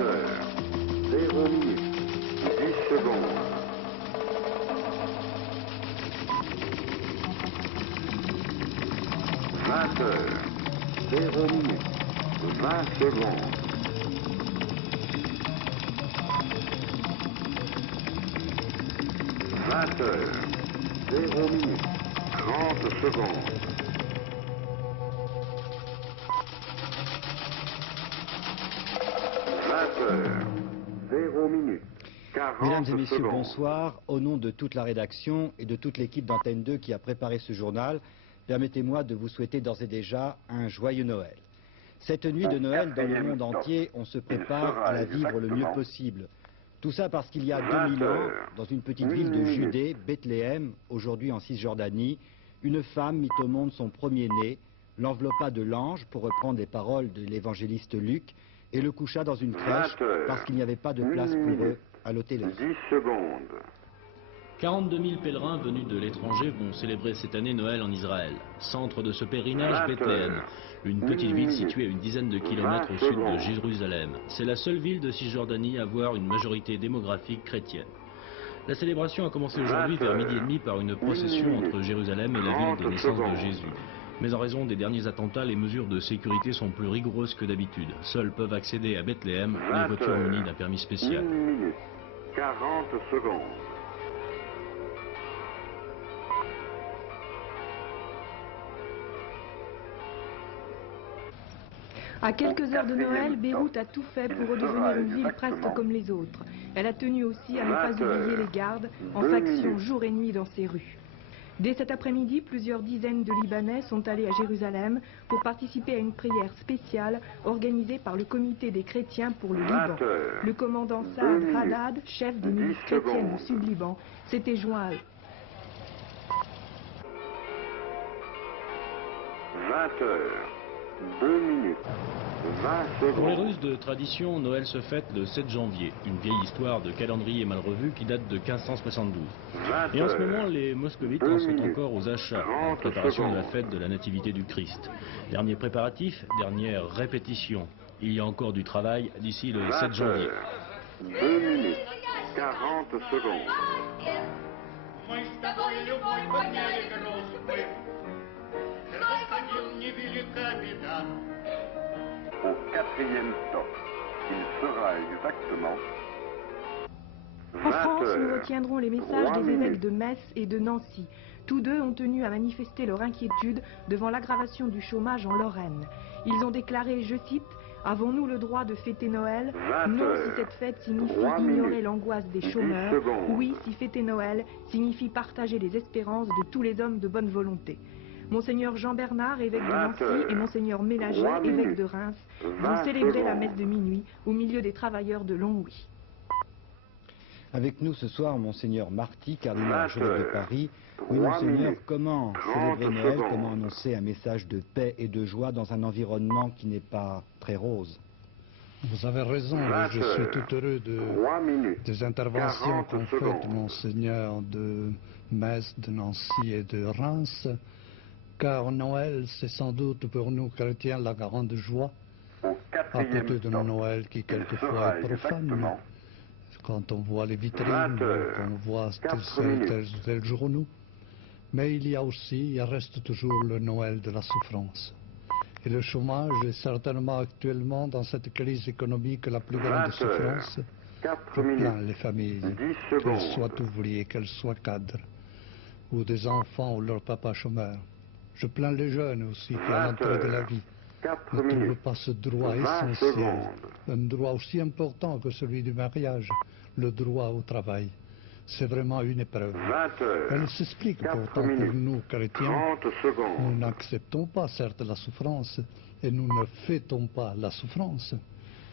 heures, 0 minutes, 10 secondes. 20 heures, 0 minutes, 20 secondes. 20 heures, 0 minutes, 30 secondes. 20 heures, 0 minutes, 40 Mesdames et messieurs, secondes. bonsoir. Au nom de toute la rédaction et de toute l'équipe d'Antenne 2 qui a préparé ce journal, permettez-moi de vous souhaiter d'ores et déjà un joyeux Noël. Cette nuit de Noël, dans le monde entier, on se prépare à la vivre le mieux possible. Tout ça parce qu'il y a 2000 ans, dans une petite ville de Judée, Bethléem, aujourd'hui en Cisjordanie, une femme mit au monde son premier-né, l'enveloppa de l'ange, pour reprendre les paroles de l'évangéliste Luc, et le coucha dans une crèche parce qu'il n'y avait pas de place pour eux à l'hôtellerie. 10 secondes. 42 000 pèlerins venus de l'étranger vont célébrer cette année Noël en Israël. Centre de ce pèlerinage, Bethléem, une petite ville située à une dizaine de kilomètres au sud de Jérusalem. C'est la seule ville de Cisjordanie à avoir une majorité démographique chrétienne. La célébration a commencé aujourd'hui vers midi et demi par une procession entre Jérusalem et la ville de naissance de Jésus. Mais en raison des derniers attentats, les mesures de sécurité sont plus rigoureuses que d'habitude. Seuls peuvent accéder à Bethléem les voitures munies d'un permis spécial. 1 minute, 40 secondes. À quelques heures de Noël, Beyrouth a tout fait pour redevenir une ville presque comme les autres. Elle a tenu aussi à ne pas oublier les gardes en faction jour et nuit dans ses rues. Dès cet après-midi, plusieurs dizaines de Libanais sont allés à Jérusalem pour participer à une prière spéciale organisée par le comité des chrétiens pour le Liban. Le commandant Saad Haddad, chef des milices chrétiennes au Sud-Liban, s'était joint à eux. 20 heures, 2 minutes, 20 secondes. Pour les Russes de tradition, Noël se fête le 7 janvier, une vieille histoire de calendrier mal revu qui date de 1572. 20 Et en ce heures, moment, les moscovites en sont encore aux achats, en préparation de la fête de la Nativité du Christ. Dernier préparatif, dernière répétition. Il y a encore du travail d'ici le 7 20 janvier. heures, 2 minutes, 40 secondes. Мы с тобой, любовь, подняли груз. Расходил невелика беда. Au 4e temps, il sera exactement En 20 France, nous heures, retiendrons les messages 3 des évêques minutes. de Metz et de Nancy. Tous deux ont tenu à manifester leur inquiétude devant l'aggravation du chômage en Lorraine. Ils ont déclaré, je cite, « Avons-nous le droit de fêter Noël ? 20 Non, heures, si cette fête signifie 3 ignorer minutes, l'angoisse des 10 chômeurs. secondes. Oui, si fêter Noël signifie partager les espérances de tous les hommes de bonne volonté. » Monseigneur Jean Bernard, évêque de 20 Nancy, heures, et Monseigneur Mélager, 3 évêque minutes, de Reims, 20 vont célébrer la secondes. messe de minuit au milieu des travailleurs de Longwy. Avec nous ce soir, Monseigneur Marty, cardinal 20 archevêque de heures, Paris. 3 Oui, Monseigneur, minutes, comment 30 célébrer Noël, secondes. comment annoncer un message de paix et de joie dans un environnement qui n'est pas très rose? Vous avez raison, 20 je suis tout heureux 3 minutes, des interventions 40 qu'ont faites secondes. Monseigneur de Metz, de Nancy et de Reims, car Noël, c'est sans doute pour nous chrétiens la grande joie, Au à côté 4e de temps, Noël qui il quelquefois sera est profane. exactement Quand on voit les 20 vitrines, heures, qu'on voit 4 minutes. tel journaux. Mais il y a aussi, il reste toujours le Noël de la souffrance. Et le chômage est certainement actuellement, dans cette crise économique, la plus grande 20 heures, souffrance. 4 Je plains minutes, les familles, 10 qu'elles secondes. soient ouvriers, qu'elles soient cadres, ou des enfants ou leur papa chômeur. Je plains les jeunes aussi, qui à 20 l'entrée de la heures, vie 4 ne trouvent minutes, pas ce droit 20 essentiel, secondes. un droit aussi important que celui du mariage, le droit au travail. C'est vraiment une épreuve. 20 heures, Elle s'explique 4 pourtant minutes, pour nous, chrétiens. 30 Nous secondes. n'acceptons pas certes la souffrance et nous ne fêtons pas la souffrance,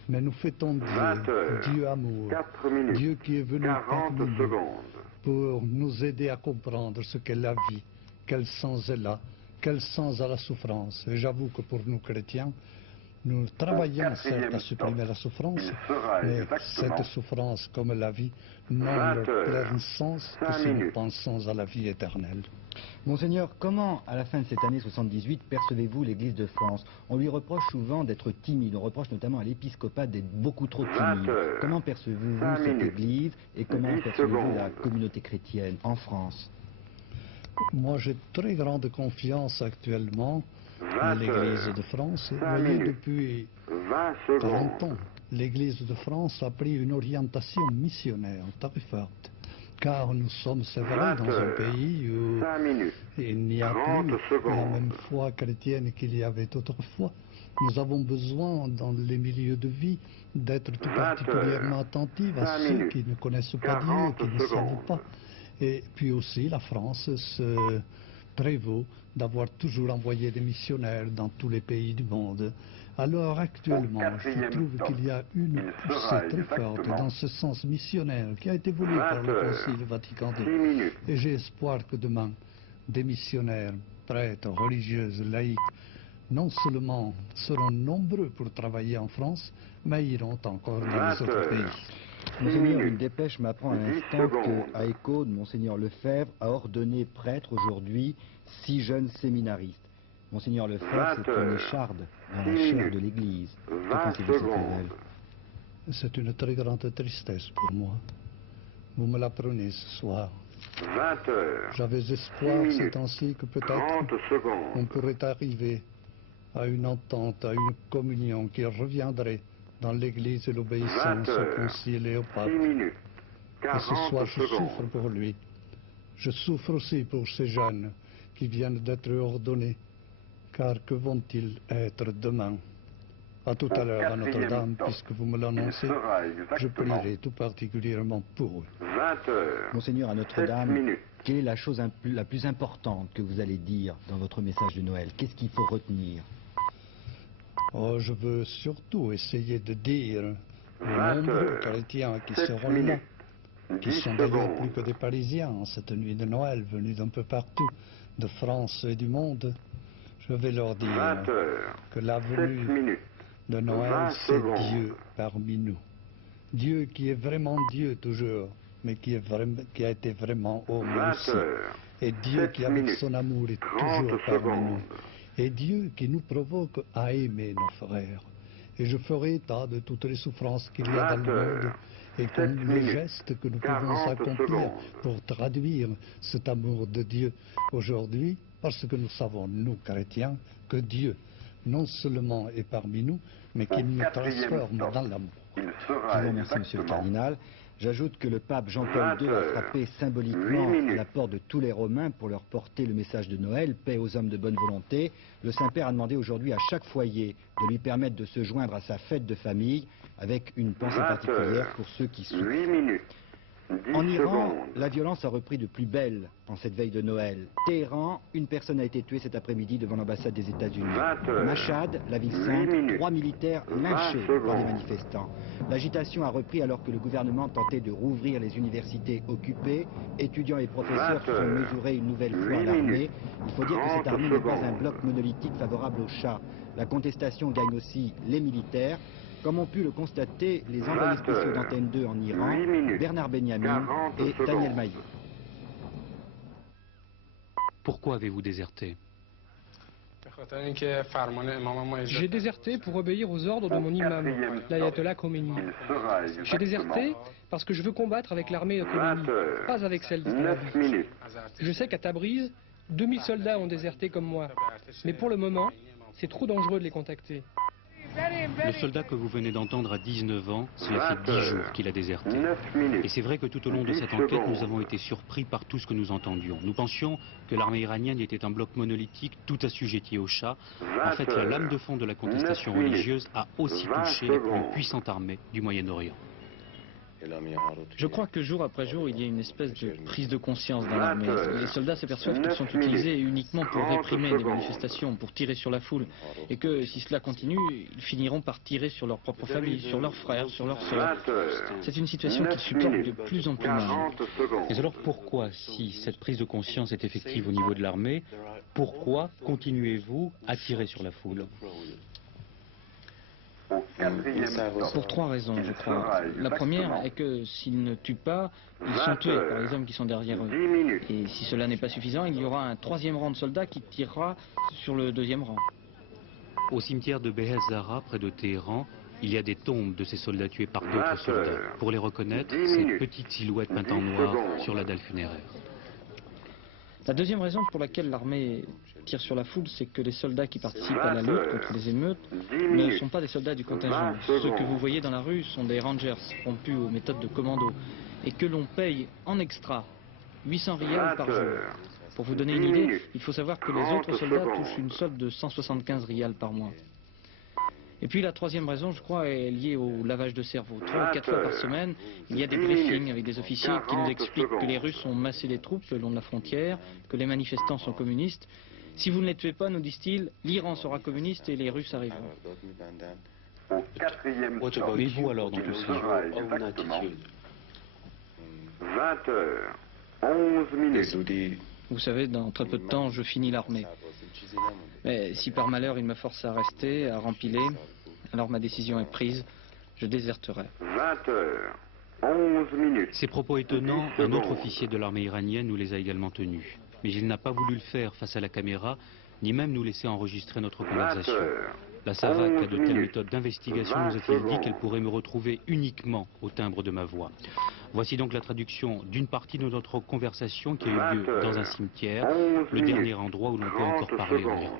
mais nous fêtons 20 Dieu, heures, Dieu amour, 4 minutes, Dieu qui est venu 40 parmi nous secondes. pour nous aider à comprendre ce qu'est la vie, quel sens elle a, quel sens a la souffrance. Et j'avoue que pour nous chrétiens, Nous travaillons certes à supprimer la souffrance, mais cette souffrance, comme la vie, n'ont leur plein sens que si nous pensons à la vie éternelle. Monseigneur, comment, à la fin de cette année 78, percevez-vous l'Église de France? On lui reproche souvent d'être timide, on reproche notamment à l'épiscopat d'être beaucoup trop timide. Comment percevez-vous cette Église et comment percevez-vous la communauté chrétienne en France? Moi, j'ai très grande confiance actuellement à l'Église de France. Vous voyez, depuis 40 ans, l'Église de France a pris une orientation missionnaire très forte. Car nous sommes, c'est vrai, dans un pays où il n'y a plus la même foi chrétienne qu'il y avait autrefois. Nous avons besoin, dans les milieux de vie, d'être tout particulièrement attentifs à ceux qui ne connaissent pas Dieu, qui ne savent pas. Et puis aussi, la France se prévaut d'avoir toujours envoyé des missionnaires dans tous les pays du monde. Alors actuellement, je trouve qu'il y a une poussée très forte dans ce sens missionnaire qui a été voulu par le Concile Vatican II. Et j'ai espoir que demain, des missionnaires, prêtres, religieuses, laïcs, non seulement seront nombreux pour travailler en France, mais iront encore dans les autres pays. Monseigneur, une dépêche m'apprend à l'instant qu'à Écho, Monseigneur Lefebvre a ordonné prêtre aujourd'hui 6 jeunes séminaristes. Monseigneur Lefebvre, c'est une écharde dans la chair de l'Église. Que pensez-vous de cette nouvelle? C'est une très grande tristesse pour moi. Vous me l'apprenez ce soir. J'avais espoir ces temps-ci que peut-être on pourrait arriver à une entente, à une communion qui reviendrait dans l'Église et l'obéissance au Concile et au Pape. Et ce soir, je souffre pour lui. Je souffre aussi pour ces jeunes qui viennent d'être ordonnés. Car que vont-ils être demain? À tout à l'heure à Notre-Dame, puisque vous me l'annoncez, je prierai tout particulièrement pour eux. Monseigneur, à Notre-Dame, quelle est la chose la plus importante que vous allez dire dans votre message de Noël? Qu'est-ce qu'il faut retenir? Oh, je veux surtout essayer de dire aux nombreux chrétiens qui seront là, qui sont d'ailleurs plus que des Parisiens en cette nuit de Noël, venus d'un peu partout, de France et du monde, je vais leur dire que la venue de Noël, c'est Dieu parmi nous. Dieu qui est vraiment Dieu toujours, mais qui a été vraiment homme aussi. Et Dieu qui, avec son amour, est toujours parmi nous. Et Dieu qui nous provoque à aimer nos frères. Et je ferai état de toutes les souffrances qu'il y a dans le monde et comme les gestes que nous pouvons accomplir pour traduire cet amour de Dieu aujourd'hui, parce que nous savons, nous chrétiens, que Dieu non seulement est parmi nous, mais qu'il nous transforme dans l'amour. Je vous remercie, Monsieur le Cardinal. J'ajoute que le pape Jean-Paul II a frappé symboliquement à la porte de tous les Romains pour leur porter le message de Noël, paix aux hommes de bonne volonté. Le Saint-Père a demandé aujourd'hui à chaque foyer de lui permettre de se joindre à sa fête de famille avec une pensée particulière pour ceux qui souffrent. En Iran, la violence a repris de plus belle en cette veille de Noël. Téhéran, une personne a été tuée cet après-midi devant l'ambassade des États-Unis. Mashhad, la ville sainte, 3 militaires lynchés par les manifestants. L'agitation a repris alors que le gouvernement tentait de rouvrir les universités occupées. Étudiants et professeurs se sont mesurés une nouvelle fois à l'armée. Il faut dire que cette armée n'est pas un bloc monolithique favorable au Shah. La contestation gagne aussi les militaires. Comme ont pu le constater les envoyés spéciaux d'Antenne 2 en Iran, Bernard Benyamin et Daniel Maillot. Pourquoi avez-vous déserté? J'ai déserté pour obéir aux ordres de mon imam, l'ayatollah Khomeini. J'ai déserté parce que je veux combattre avec l'armée de Khomeini, pas avec celle d'Islamique. Je sais qu'à Tabriz, 2000 soldats ont déserté comme moi, mais pour le moment, c'est trop dangereux de les contacter. Le soldat que vous venez d'entendre a 19 ans, cela fait 10 jours qu'il a déserté. Et c'est vrai que tout au long de cette enquête, nous avons été surpris par tout ce que nous entendions. Nous pensions que l'armée iranienne était un bloc monolithique, tout assujetti au Shah. En fait, la lame de fond de la contestation religieuse a aussi touché les plus puissantes armées du Moyen-Orient. Je crois que jour après jour, il y a une espèce de prise de conscience dans l'armée. Les soldats s'aperçoivent qu'ils sont utilisés uniquement pour réprimer des manifestations, pour tirer sur la foule. Et que si cela continue, ils finiront par tirer sur leur propre famille, sur leurs frères, sur leurs sœurs. C'est une situation qu'ils supportent de plus en plus mal. Mais alors pourquoi, si cette prise de conscience est effective au niveau de l'armée, pourquoi continuez-vous à tirer sur la foule? Pour 3 raisons, je crois. La première est que s'ils ne tuent pas, ils sont tués par les hommes qui sont derrière eux. Et si cela n'est pas suffisant, il y aura un 3e rang de soldats qui tirera sur le 2e rang. Au cimetière de Be'ez Zahra, près de Téhéran, il y a des tombes de ces soldats tués par d'autres soldats. Pour les reconnaître, ces petites silhouettes peintes en noir sur la dalle funéraire. La deuxième raison pour laquelle l'armée tire sur la foule, c'est que les soldats qui participent à la lutte contre les émeutes ne sont pas des soldats du contingent. Ceux que vous voyez dans la rue sont des rangers rompus aux méthodes de commando et que l'on paye en extra 800 rials par jour. Pour vous donner une idée, il faut savoir que les autres soldats touchent une solde de 175 rials par mois. Et puis la troisième raison, je crois, est liée au lavage de cerveau. 3 ou 4 fois par semaine, il y a des briefings avec des officiers qui nous expliquent que les Russes ont massé les troupes le long de la frontière, que les manifestants sont communistes. Si vous ne les tuez pas, nous disent-ils, l'Iran sera communiste et les Russes arriveront. Et vous alors dans tout ça? 20h11. Vous savez, dans très peu de temps, je finis l'armée. Mais si par malheur il me force à rester, à rempiler, alors ma décision est prise, je déserterai. 20h11. Ces propos étonnants, un autre officier de l'armée iranienne nous les a également tenus. Mais il n'a pas voulu le faire face à la caméra, ni même nous laisser enregistrer notre conversation. La SAVAK a de telles méthodes d'investigation, nous a-t-il dit qu'elle pourrait me retrouver uniquement au timbre de ma voix. Voici donc la traduction d'une partie de notre conversation qui a eu lieu dans un cimetière, le dernier endroit où l'on peut encore parler en Iran.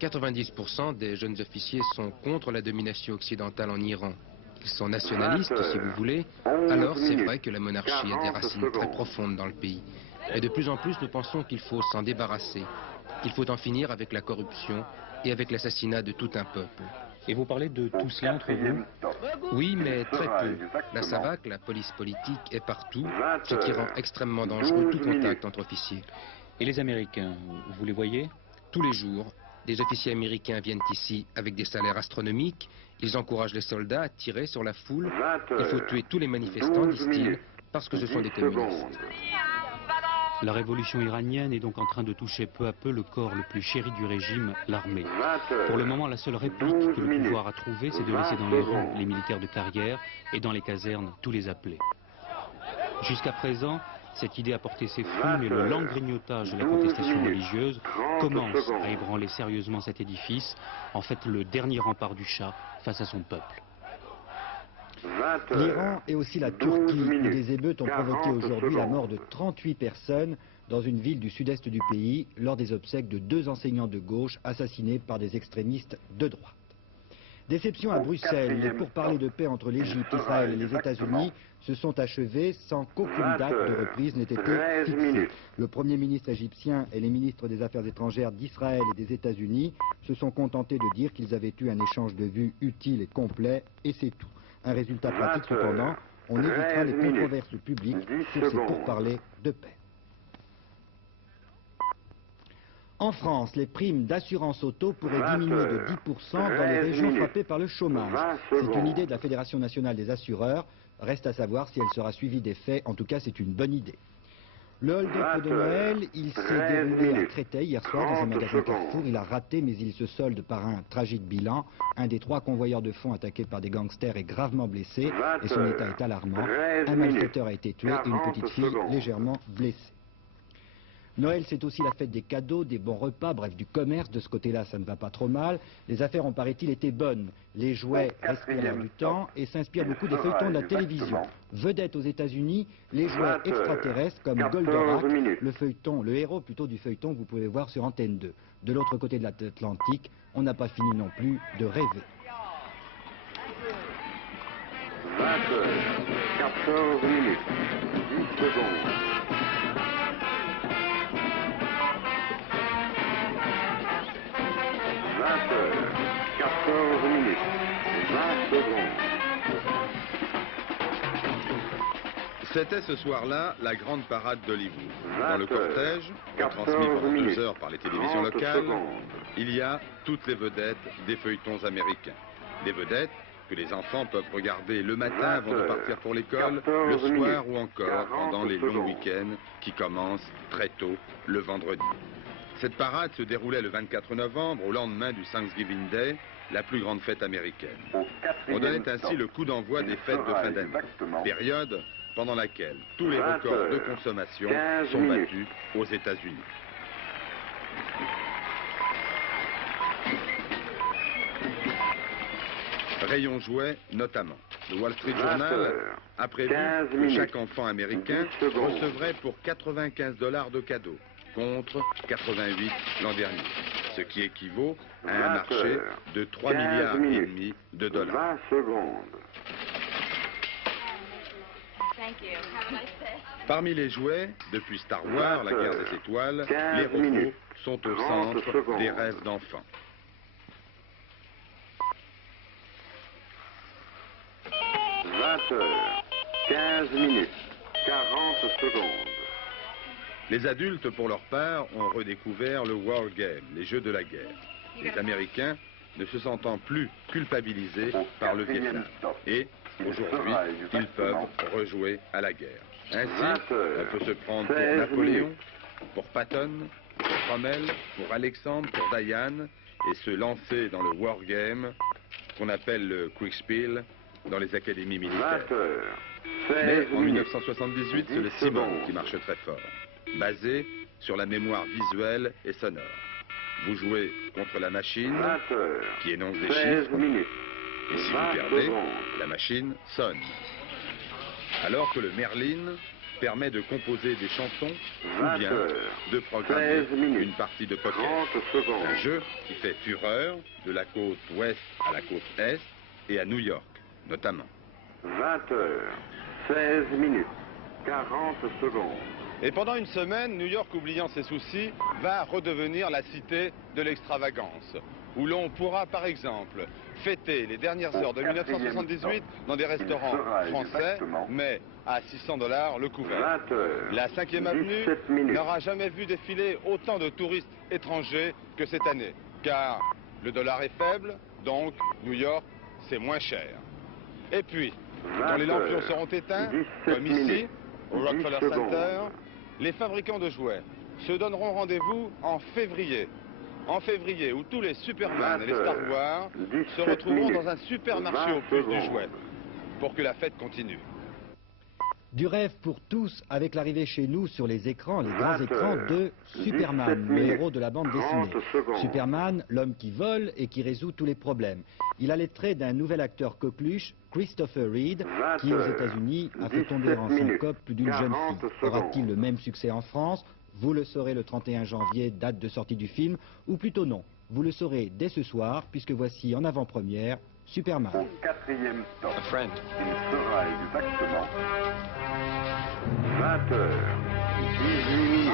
90% des jeunes officiers sont contre la domination occidentale en Iran. Ils sont nationalistes, si vous voulez. Alors c'est vrai que la monarchie a des racines très profondes dans le pays. Et de plus en plus, nous pensons qu'il faut s'en débarrasser. Il faut en finir avec la corruption et avec l'assassinat de tout un peuple. Et vous parlez de tout cela entre vous? Oui, mais très peu. La SAVAK, la police politique, est partout, ce qui rend extrêmement dangereux tout contact entre officiers. Et les Américains, vous les voyez? Tous les jours, des officiers américains viennent ici avec des salaires astronomiques. Ils encouragent les soldats à tirer sur la foule. Il faut tuer tous les manifestants, disent-ils, parce que ce sont des communistes. La révolution iranienne est donc en train de toucher peu à peu le corps le plus chéri du régime, l'armée. Pour le moment, la seule réplique que le pouvoir a trouvée, c'est de laisser dans les rues les militaires de carrière et dans les casernes tous les appelés. Jusqu'à présent, cette idée a porté ses fruits, mais le lent grignotage de la contestation religieuse commence à ébranler sérieusement cet édifice, en fait le dernier rempart du Shah face à son peuple. L'Iran et aussi la Turquie, où des émeutes ont provoqué aujourd'hui la mort de 38 personnes dans une ville du sud-est du pays lors des obsèques de 2 enseignants de gauche assassinés par des extrémistes de droite. Déception à Bruxelles, les pourparlers de paix entre l'Égypte, Israël et les États-Unis se sont achevés sans qu'aucune date de reprise n'ait été fixée. Le Premier ministre égyptien et les ministres des Affaires étrangères d'Israël et des États-Unis se sont contentés de dire qu'ils avaient eu un échange de vues utile et complet, et c'est tout. Un résultat pratique cependant, on évitera les controverses publiques sur ces pourparlers de paix. En France, les primes d'assurance auto pourraient diminuer de 10% dans les régions frappées par le chômage. C'est une idée de la Fédération nationale des assureurs. Reste à savoir si elle sera suivie des faits. En tout cas, c'est une bonne idée. Le hold-up de Noël, il s'est déroulé à Créteil hier soir dans un magasin Carrefour. Il a raté, mais il se solde par un tragique bilan. Un des 3 convoyeurs de fonds attaqués par des gangsters est gravement blessé et son état est alarmant. Un malfaiteur a été tué et une petite fille légèrement blessée. Noël, c'est aussi la fête des cadeaux, des bons repas, bref, du commerce. De ce côté-là, ça ne va pas trop mal. Les affaires ont, paraît-il, été bonnes. Les jouets respirent du temps et s'inspirent beaucoup des feuilletons de la télévision. Vedette aux États-Unis, les jouets extraterrestres comme Goldorak, le feuilleton, le héros plutôt du feuilleton que vous pouvez voir sur Antenne 2. De l'autre côté de l'Atlantique, on n'a pas fini non plus de rêver. 14 minutes, 10 secondes. 14 minutes, 20 secondes. C'était ce soir-là la grande parade d'Hollywood. Dans le cortège, retransmis pendant 2 heures par les télévisions locales, il y a toutes les vedettes des feuilletons américains. Des vedettes que les enfants peuvent regarder le matin avant de partir pour l'école, le soir ou encore pendant les longs week-ends qui commencent très tôt le vendredi. Cette parade se déroulait le 24 novembre, au lendemain du Thanksgiving Day, la plus grande fête américaine. On donnait ainsi le coup d'envoi des fêtes de fin d'année, période pendant laquelle tous les records de consommation sont battus aux États-Unis. Rayon jouets notamment. Le Wall Street Journal a prévu que chaque enfant américain recevrait pour 95 $ de cadeaux, contre 88 l'an dernier, ce qui équivaut à un marché de 3,5 milliards de dollars. 20 secondes. Parmi les jouets, depuis Star Wars, la guerre des étoiles, les robots sont au centre des rêves d'enfants. 20 heures, 15 minutes, 40 secondes. Les adultes, pour leur part, ont redécouvert le War Game, les jeux de la guerre. Les Américains ne se sentant plus culpabilisés par le Vietnam. Et, aujourd'hui, ils peuvent rejouer à la guerre. Ainsi, on peut se prendre pour Napoléon, pour Patton, pour Rommel, pour Alexandre, pour Diane, et se lancer dans le War Game, qu'on appelle le Kriegspiel, dans les académies militaires. Mais en 1978, c'est le Simon qui marche très fort, basé sur la mémoire visuelle et sonore. Vous jouez contre la machine, qui énonce des chiffres, et si vous perdez, la machine sonne. Alors que le Merlin permet de composer des chansons ou bien de programmer une partie de poker. Un jeu qui fait fureur de la côte ouest à la côte est et à New York notamment. 20 heures, 16 minutes, 40 secondes. Et pendant une semaine, New York, oubliant ses soucis, va redevenir la cité de l'extravagance, où l'on pourra par exemple fêter les dernières heures de 1978 dans des restaurants français, mais à 600 $ le couvert. La 5e avenue n'aura jamais vu défiler autant de touristes étrangers que cette année, car le dollar est faible, donc New York, c'est moins cher. Et puis, quand les lampions seront éteints, comme ici, au Rockefeller Center, les fabricants de jouets se donneront rendez-vous en février. En février, où tous les Superman et les Star Wars se retrouveront dans un supermarché aux puces du jouet, pour que la fête continue. Du rêve pour tous avec l'arrivée chez nous sur les écrans, les grands écrans de Superman, le héros de la bande dessinée. Superman, l'homme qui vole et qui résout tous les problèmes. Il a les traits d'un nouvel acteur coqueluche, Christopher Reed, qui aux États-Unis a fait tomber en son cope plus d'une jeune fille. Aura-t-il le même succès en France? Vous le saurez le 31 janvier, date de sortie du film, ou plutôt non. Vous le saurez dès ce soir, puisque voici en avant-première Superman. Au 4e stop, il sera exactement 20 heures, 18 minutes.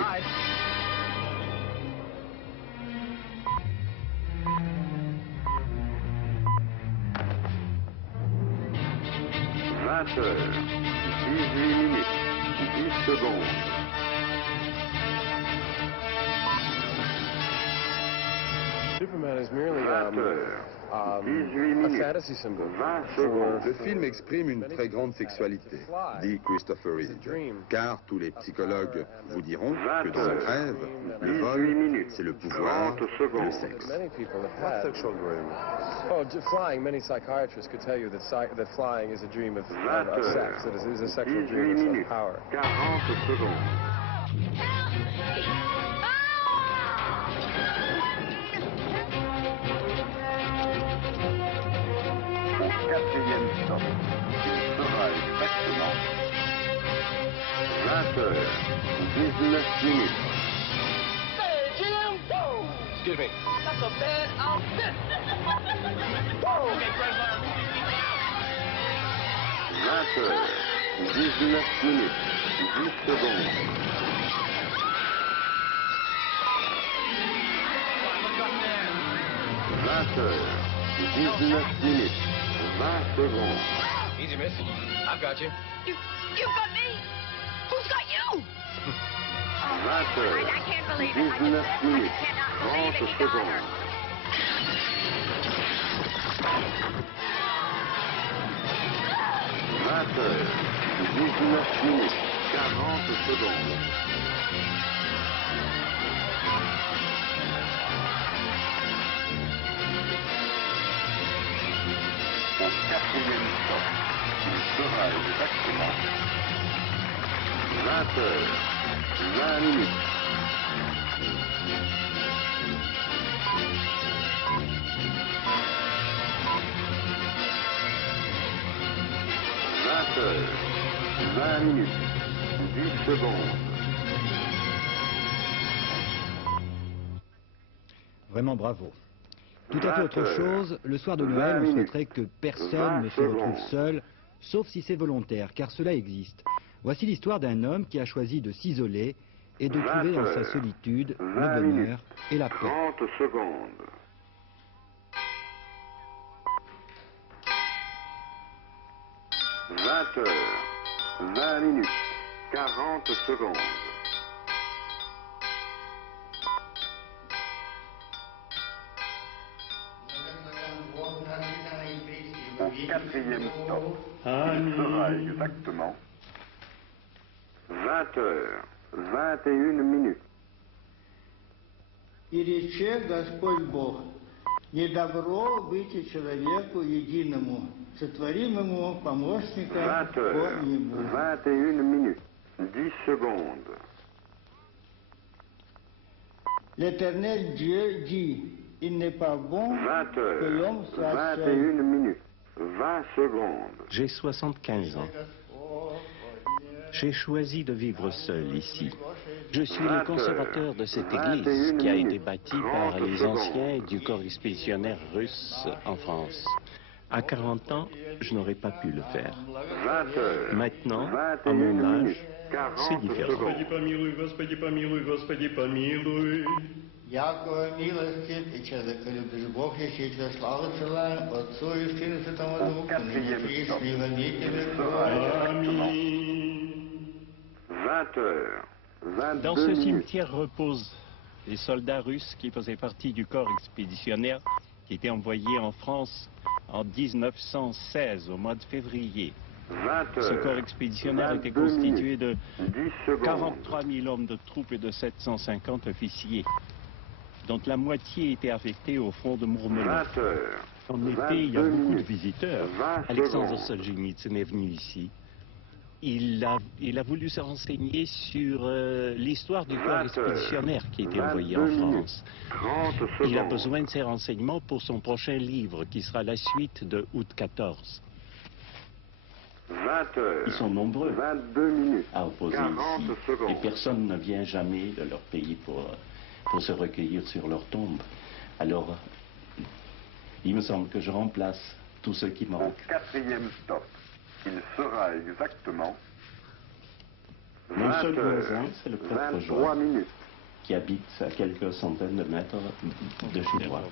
20 heures, 18 minutes, 10 secondes. Superman is merely a fantasy symbol. Le film exprime une très grande sexualité, dit Christopher Reed, car tous les psychologues vous diront que dans le rêve, le vol, c'est le pouvoir, le sexe. Many people have had sexual dreams. Oh, flying. Many psychiatrists could tell you that flying is a dream of sex. It is a sexual dream of power. 40 secondes. Au 4e stop, il sera exactement 20 heures, 19 minutes. Hey, Jim! Whoa! Excuse me. That's a bad outfit! Whoa! Okay, Craig, 20 heures, 19 minutes, 10 secondes. Look up there! 20 heures, 19 minutes, 20 secondes. Easy, miss. I've got you. You've got me! Who's got you? 20 heures, 19 minutes, 30 secondes. 20 heures, 19 minutes, 40 secondes. 20 quatrième stop. Il sera exactement 20h20. 20h20, 10 secondes. Vraiment bravo. Tout à fait autre chose, le soir de Noël, on souhaiterait que personne ne se retrouve seul, sauf si c'est volontaire, car cela existe. Voici l'histoire d'un homme qui a choisi de s'isoler et de trouver dans sa solitude le bonheur et la paix. 30 secondes. 20h20, 40 secondes. Au quatrième stop, il sera exactement 20h21. И рече Господь Бог, не добро быть человеку единому, сотворим ему помощника по небу. 20h21, 10 secondes. L'Éternel Dieu dit, il n'est pas bon que l'homme soit seul. 20h21, 20 secondes. J'ai 75 ans. J'ai choisi de vivre seul ici. Je suis le conservateur de cette église qui a été bâtie par les anciens du corps expéditionnaire russe en France. À 40 ans, je n'aurais pas pu le faire. Maintenant, à mon âge, c'est différent. Яко милостив и человеколюбный Бог, если тебя славы целаем, Отцу и Сыну Святому Духу, ныне и присно, и во веки веков. Аминь. Dans ce cimetière reposent les soldats russes qui faisaient partie du corps expéditionnaire qui était envoyé en France en 1916, au mois de février. Ce corps expéditionnaire était constitué de 43 000 hommes de troupes et de 750 officiers, dont la moitié était affectée au front de Mourmelon. En été, il y a beaucoup de visiteurs. Alexandre Solzhenitsyn est venu ici. Il a voulu se renseigner sur l'histoire du corps expéditionnaire qui était envoyé en France. Il a besoin de ces renseignements pour son prochain livre, qui sera la suite de Août 14. Ils sont nombreux à opposer ici, et personne ne vient jamais de leur pays pour se recueillir sur leur tombe. Alors, il me semble que je remplace tous ceux qui manquent. Au quatrième stop, il sera exactement Mon seul voisin, c'est le prêtre Jean, qui habite à quelques centaines de mètres de chez moi.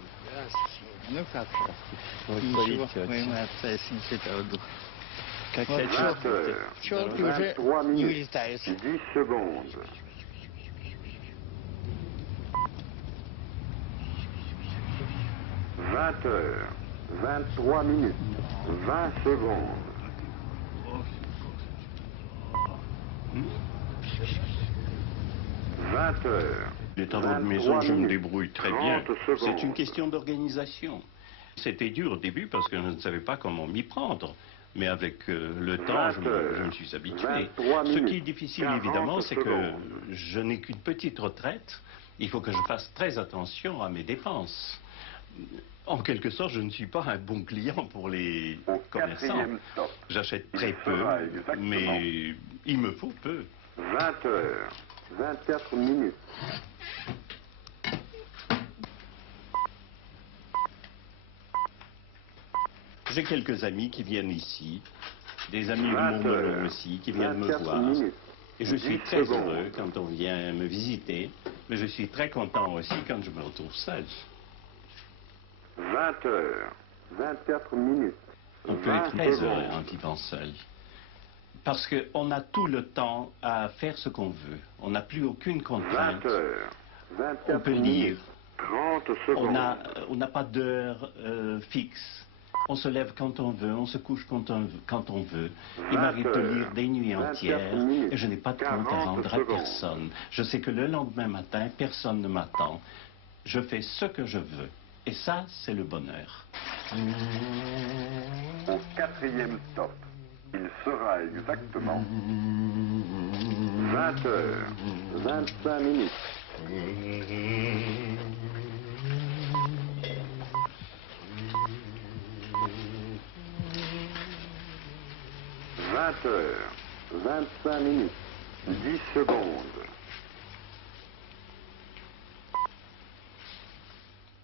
Ну как же? Ничего, моему отца и сын Святого Духа. Как пчелки уже не вылетаются. 10 secondes. 20h23, 20 secondes. 20h. Les travaux de maison, je me débrouille très bien. C'est une question d'organisation. C'était dur au début parce que je ne savais pas comment m'y prendre. Mais avec le temps, je me suis habitué. Ce qui est difficile, évidemment, c'est que je n'ai qu'une petite retraite. Il faut que je fasse très attention à mes dépenses. En quelque sorte, je ne suis pas un bon client pour les commerçants. J'achète très peu, mais il me faut peu. 20h24. J'ai quelques amis qui viennent ici, des amis de Mourmelon aussi, qui viennent me voir. Et je suis très heureux quand on vient me visiter, mais je suis très content aussi quand je me retrouve seul. 20h24. On peut être très heureux en vivant seul. Parce qu'on a tout le temps à faire ce qu'on veut. On n'a plus aucune contrainte. On peut lire. On n'a pas d'heure fixe. On se lève quand on veut, on se couche quand on veut. Il m'arrive de lire des nuits entières et je n'ai pas de compte à rendre à personne. Je sais que le lendemain matin, personne ne m'attend. Je fais ce que je veux. Et ça, c'est le bonheur. 4e top. Il sera exactement 20h25. 20h25, 10 secondes.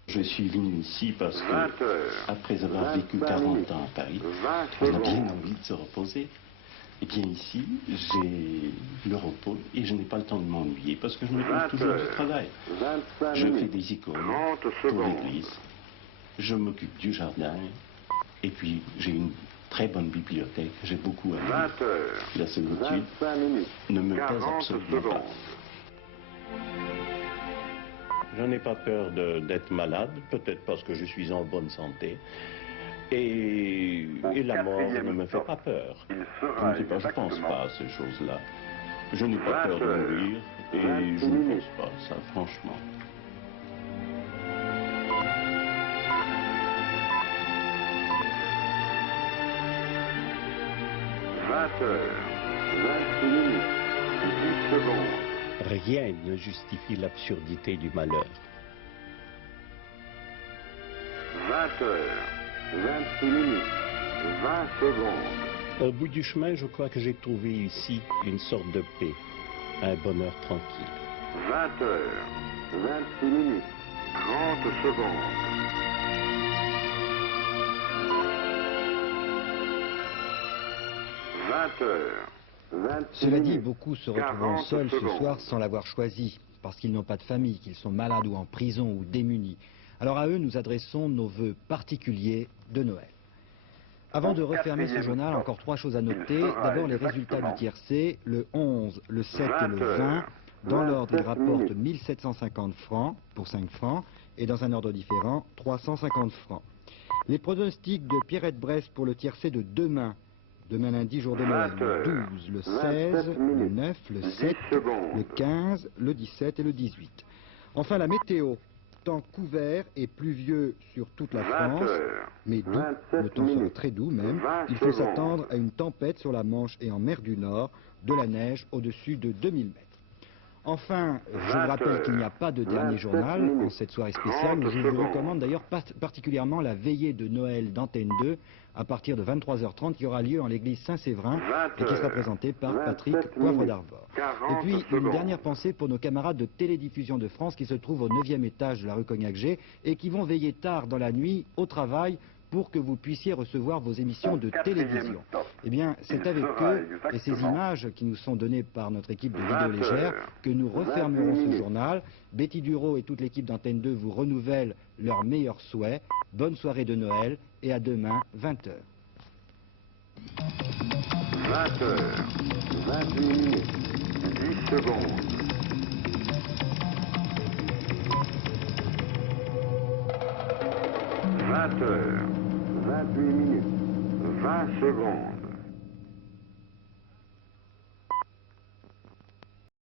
Je suis venu ici parce que, après avoir vécu 40 ans à Paris, on a bien envie de se reposer. Et bien ici, j'ai le repos et je n'ai pas le temps de m'ennuyer parce que je me trouve toujours du travail. Je fais des icônes pour l'église, je m'occupe du jardin et puis j'ai une très bonne bibliothèque, j'ai beaucoup à lire. La solitude ne me pèse absolument pas. Je n'ai pas peur d'être malade, peut-être parce que je suis en bonne santé. Et la mort ne me fait pas peur. Je ne sais pas, je ne pense pas à ces choses-là. Je n'ai pas peur de mourir et je ne pense pas à ça, franchement. Rien ne justifie l'absurdité du malheur. 20h26, 20 secondes. Au bout du chemin, je crois que j'ai trouvé ici une sorte de paix, un bonheur tranquille. 20h26, 30 secondes. 20h26. Cela dit, beaucoup se retrouveront seuls ce soir sans l'avoir choisi, parce qu'ils n'ont pas de famille, qu'ils sont malades ou en prison ou démunis. Alors à eux, nous adressons nos vœux particuliers de Noël. Avant de refermer ce journal, encore 3 choses à noter. D'abord, les résultats du tiercé. Le 11, le 7 et le 20. Dans l'ordre, ils rapportent 1750 francs pour 5 francs et dans un ordre différent, 350 francs. Les pronostics de Pierrette Bresse pour le tiercé de demain lundi, jour de Noël, le 12, le 16, le 9, le 7, le 15, le 17 et le 18. Enfin, la météo. Temps couvert et pluvieux sur toute la France, mais doux, le temps sera très doux même. Il faut s'attendre à une tempête sur la Manche et en mer du Nord, de la neige au-dessus de 2000 mètres. Enfin, je vous rappelle qu'il n'y a pas de dernier journal en cette soirée spéciale, où je vous recommande d'ailleurs particulièrement la veillée de Noël d'Antenne 2 à partir de 23h30 qui aura lieu en l'église Saint-Séverin et qui sera présentée par Patrick Poivre d'Arvor. Et puis, une dernière pensée pour nos camarades de Télédiffusion de France qui se trouvent au 9e étage de la rue Cognac-G et qui vont veiller tard dans la nuit au travail pour que vous puissiez recevoir vos émissions de télévision. Eh bien, c'est avec eux et ces images qui nous sont données par notre équipe de Vidéo Légère que nous refermerons ce journal. Betty Duro et toute l'équipe d'Antenne 2 vous renouvellent leurs meilleurs souhaits. Bonne soirée de Noël et à demain, 20h. 20h, 28 minutes, 10 secondes. 20h, 28 minutes, 20 secondes.